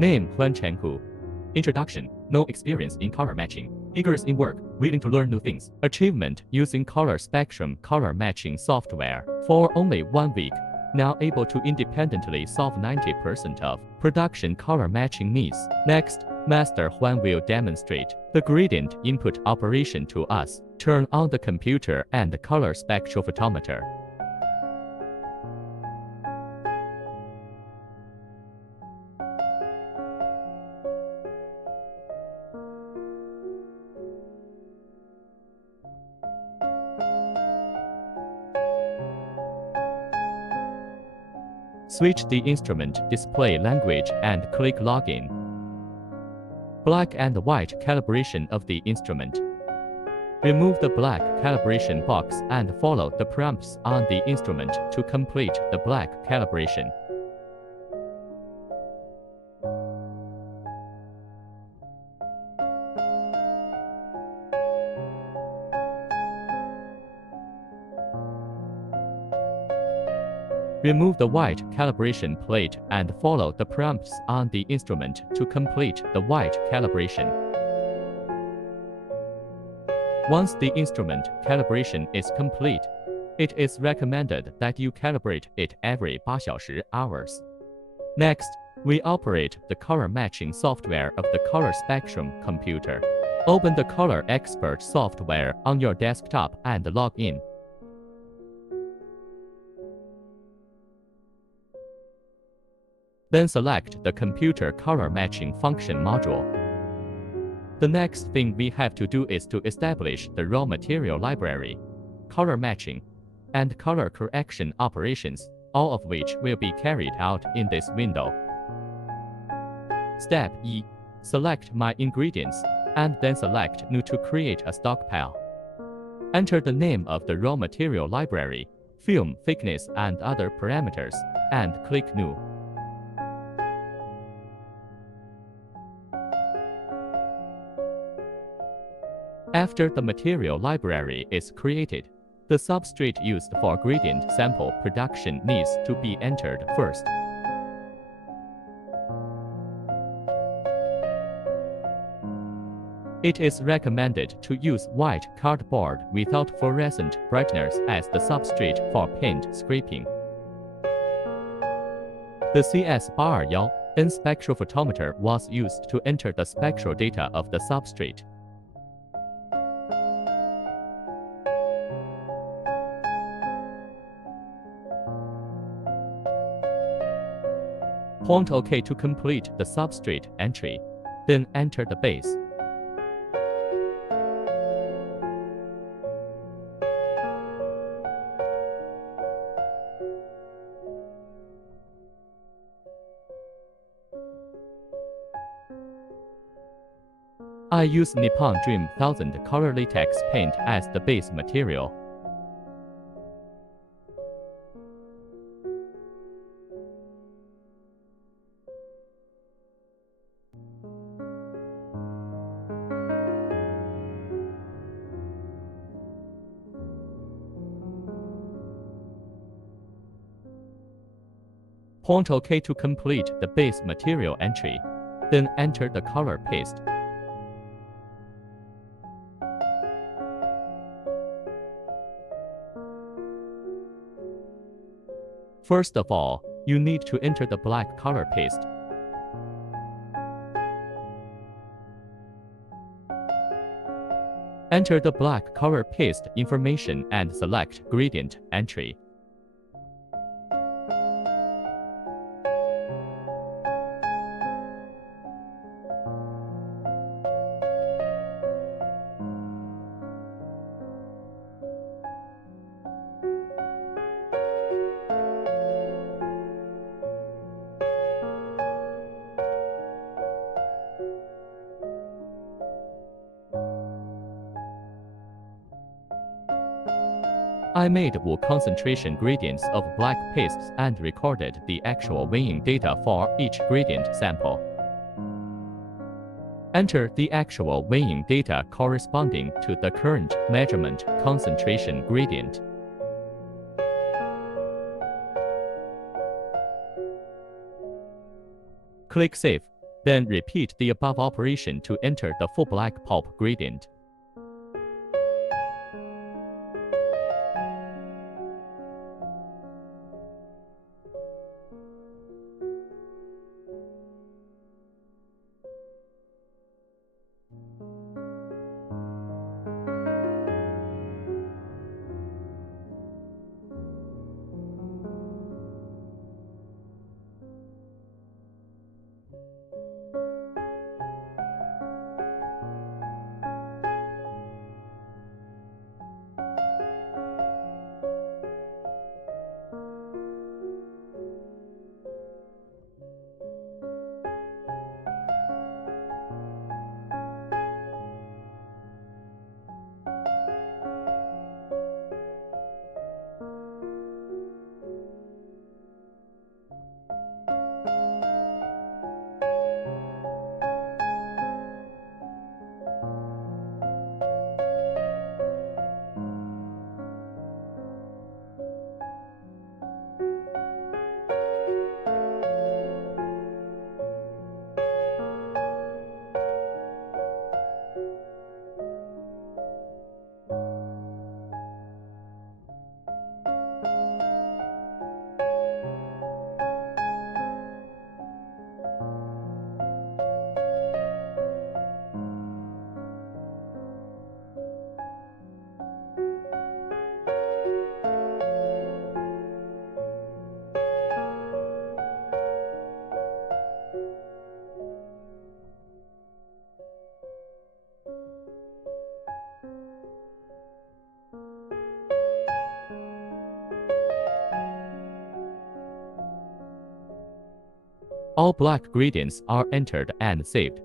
Name Huan Chenhu. Introduction. No experience in color matching. Eager in work, willing to learn new things. Achievement using color spectrum color matching software for only 1 week. Now able to independently solve 90% of production color matching needs. Next, Master Huan will demonstrate the gradient input operation to us. Turn on the computer and color spectrophotometer. Switch the instrument display language and click Login. Black and white calibration of the instrument. Remove the black calibration box and follow the prompts on the instrument to complete the black calibration. Remove the white calibration plate and follow the prompts on the instrument to complete the white calibration. Once the instrument calibration is complete, it is recommended that you calibrate it every 8 hours. Next, we operate the color matching software of the color spectrum computer. Open the Color Expert software on your desktop and log in. Then select the Computer Color Matching function module. The next thing we have to do is to establish the raw material library, color matching, and color correction operations, all of which will be carried out in this window. Step E. Select My Ingredients, and then select New to create a stockpile. Enter the name of the raw material library, film thickness and other parameters, and click New. After the material library is created, the substrate used for gradient sample production needs to be entered first. It is recommended to use white cardboard without fluorescent brighteners as the substrate for paint scraping. The CHNSpec spectrophotometer was used to enter the spectral data of the substrate. Point OK to complete the substrate entry, then enter the base. I use Nippon Dream 1000 color latex paint as the base material. Point OK to complete the base material entry, then enter the color paste. First of all, you need to enter the black color paste. Enter the black color paste information and select Gradient Entry. I made wool concentration gradients of black pastes and recorded the actual weighing data for each gradient sample. Enter the actual weighing data corresponding to the current measurement concentration gradient. Click Save. Then repeat the above operation to enter the full black pulp gradient. All black gradients are entered and saved.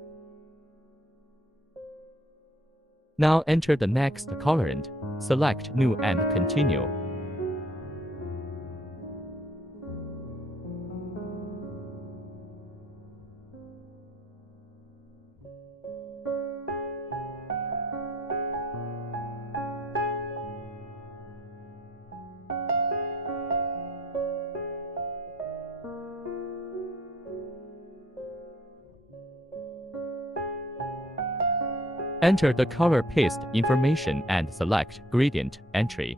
Now enter the next colorant. Select New and continue. Enter the color paste information and select Gradient Entry.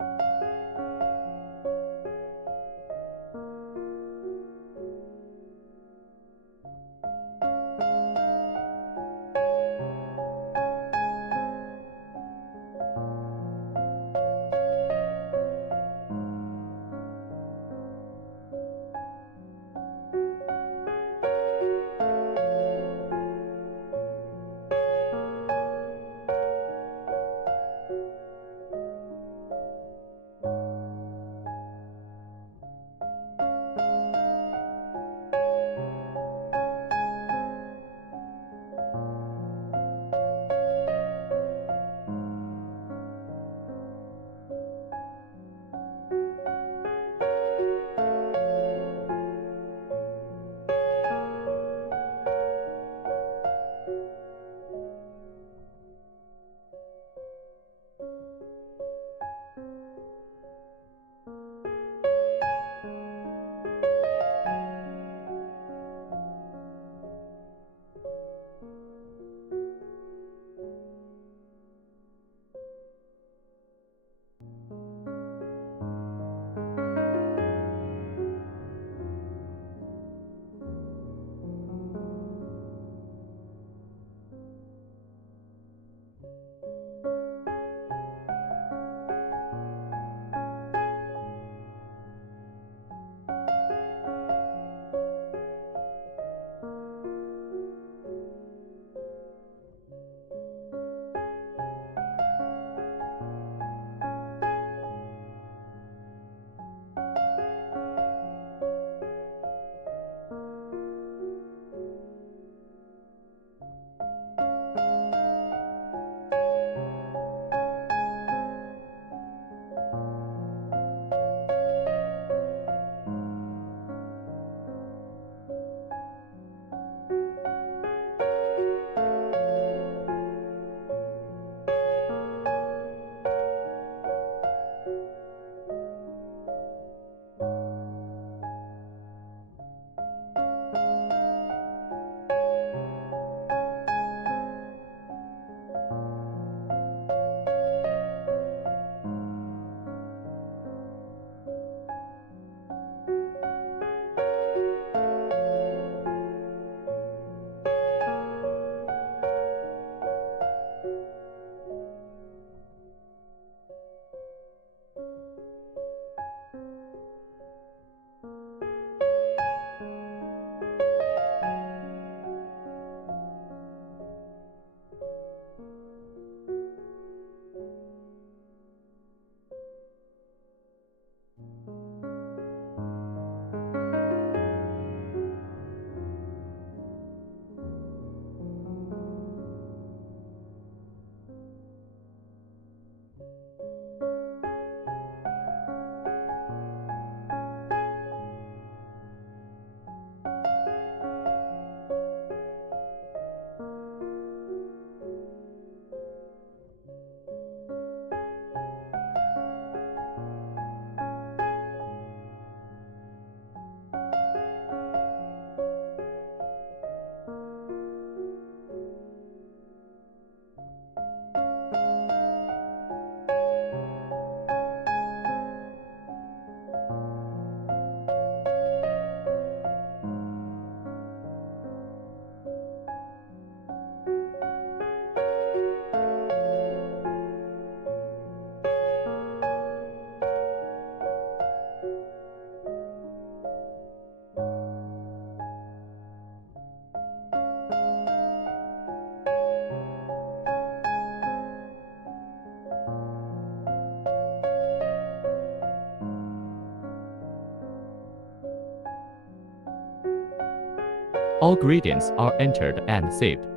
All gradients are entered and saved.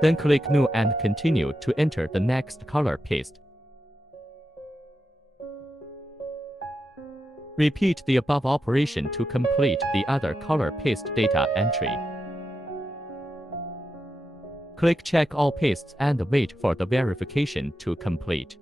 Then click New and continue to enter the next color paste. Repeat the above operation to complete the other color paste data entry. Click Check all pastes and wait for the verification to complete.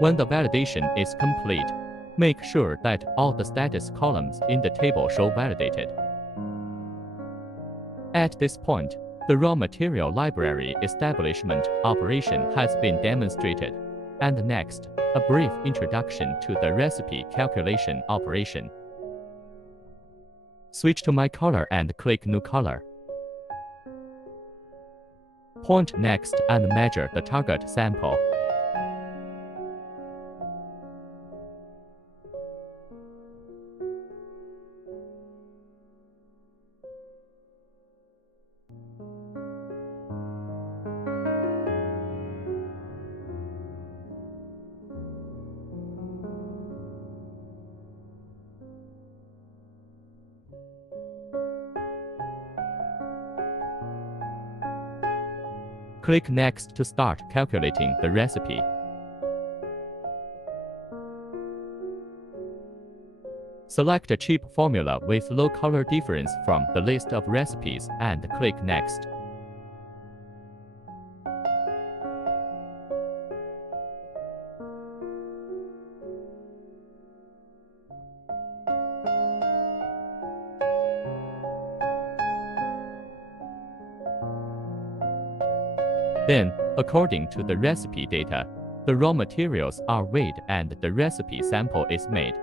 When the validation is complete, make sure that all the status columns in the table show validated. At this point, the raw material library establishment operation has been demonstrated. And next, a brief introduction to the recipe calculation operation. Switch to My Color and click New Color. Point next and measure the target sample. Click Next to start calculating the recipe. Select a cheap formula with low color difference from the list of recipes and click Next. Then, according to the recipe data, the raw materials are weighed and the recipe sample is made.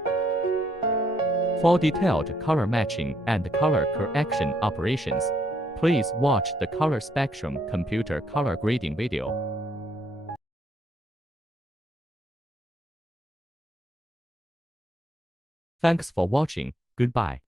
For detailed color matching and color correction operations, please watch the Color Spectrum computer color grading video. Thanks for watching. Goodbye.